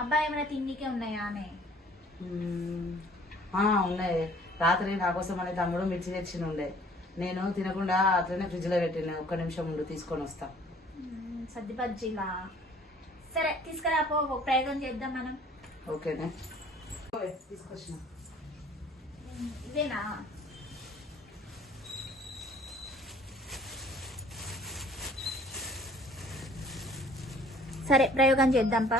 అబ్బాయి ఏమైనా తిండికే ఉన్నాయా అనే? ఉన్నాయి. రాత్రి నా కోసం అనే తమ్ముడు మిర్చి తెచ్చిన ఉండే, నేను తినకుండా అట్లనే ఫ్రిడ్జ్ లో పెట్టిన. ఒక్క నిమిషం ముందు తీసుకొని వస్తా. సద్ది బజ్జీలా? సరే తీసుకురాపో, ప్రయోగం చేద్దాం మనం. ఓకేనే, తీసుకొచ్చిన. ఇవేనా? సరే ప్రయోగం చేద్దాంపా.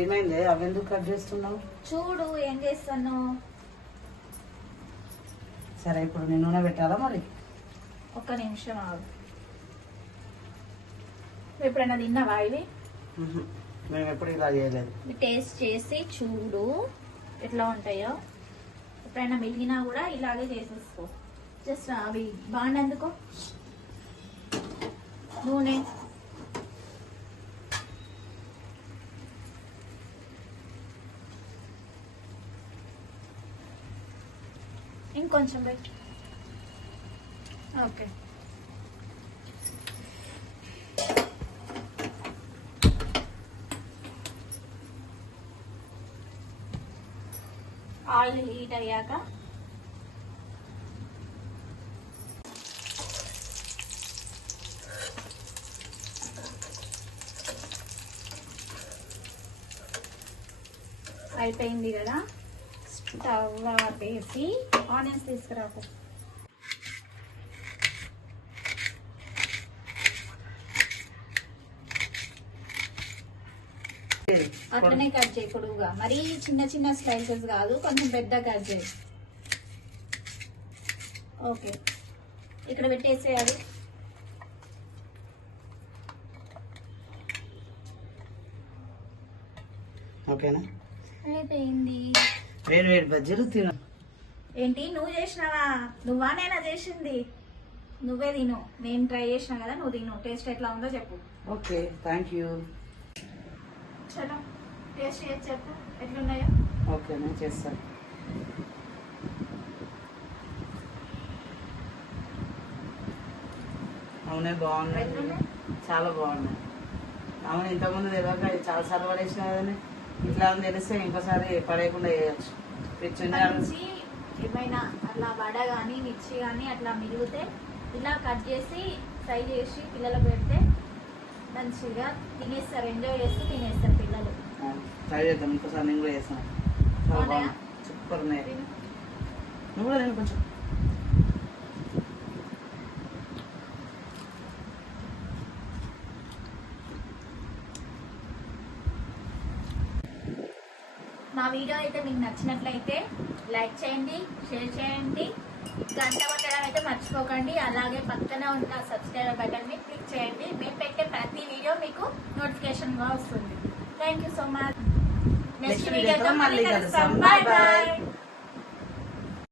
ఏమైంది? అవెందుకు కట్ చేస్తున్నావు? చూడు ఏం చేస్తాను. సరే ఇప్పుడు నేను నూనె పెట్టాలా మరి? ఒక్క నిమిషం ఆగు. ఎప్పుడైనా తిన్నావా ఇవి? మేము ఎప్పుడు ఇలా చేయలేదు. టేస్ట్ చేసి చూడు ఎట్లా ఉంటాయో. ఎప్పుడైనా మిగిలినా కూడా ఇలాగే చేసేసుకో. జస్ట్ అవి బాగుండేందుకో నూనె. ఇంకొంచెం పెట్టు. ఓకే, ఆయిల్ హీట్ అయ్యాక అయిపోయింది కదా, స్టవ్ వేసి ఆనియన్స్ తీసుకురాకు. అట్లనే కట్ చేయి పొడుగుగా, మరీ చిన్న చిన్న స్లైసెస్ కాదు, కొంచెం పెద్ద కట్ చేయి. ఓకే, ఇక్కడ పెట్టేసేయాలి. ఓకేనా? అయిపోయింది. వేడి వేడి బజ్జీలు తిను. ఏంటి నువ్వు చేసినావా? నువ్వా నేనా చేసింది? నువ్వే తిను, నేను ట్రై చేసినా కదా, నువ్వు తిను. టేస్ట్ ఎట్లా ఉందో చెప్పు. Okay, thank you. చలో టేస్ట్ చేసి చెప్పు ఎట్లున్నాయో. ఓకే, నేను చేస్తాను. అవునే, బాగున్నాయి, చాలా బాగున్నాయి. అవును, ఇంతకుముందు తెలియక చాలా సార్లు పడేసిన కదండి. ఇట్లా తెలిస్తే ఇంకోసారి పడేయకుండా వేయచ్చు. ఏమైనా అట్లా వడ కానీ మిర్చి కానీ అట్లా మిగిలితే ఇలా కట్ చేసి ఫ్రై చేసి పిల్లలకు పెడితే మంచిగా తినేస్తారు, ఎంజాయ్ చేస్తూ తినేస్తారు పిల్లలు. ట్రై చేద్దాం ఇంకోసారి, నేను కూడా చేస్తాను. సూపర్ ఉన్నాయి. నువ్వు కూడా నేను కొంచెం. మా వీడియో అయితే మీకు నచ్చినట్లయితే లైక్ చేయండి, షేర్ చేయండి, గంట కొట్టడం అయితే మర్చిపోకండి. అలాగే పక్కన ఉన్న సబ్స్క్రైబ్ బటన్ ని క్లిక్ చేయండి. మేము పెట్టే ప్రతి వీడియో మీకు నోటిఫికేషన్ గా వస్తుంది. Thank you so much. Next వీడియోతో మళ్ళీ కలుస్తాం. Bye bye.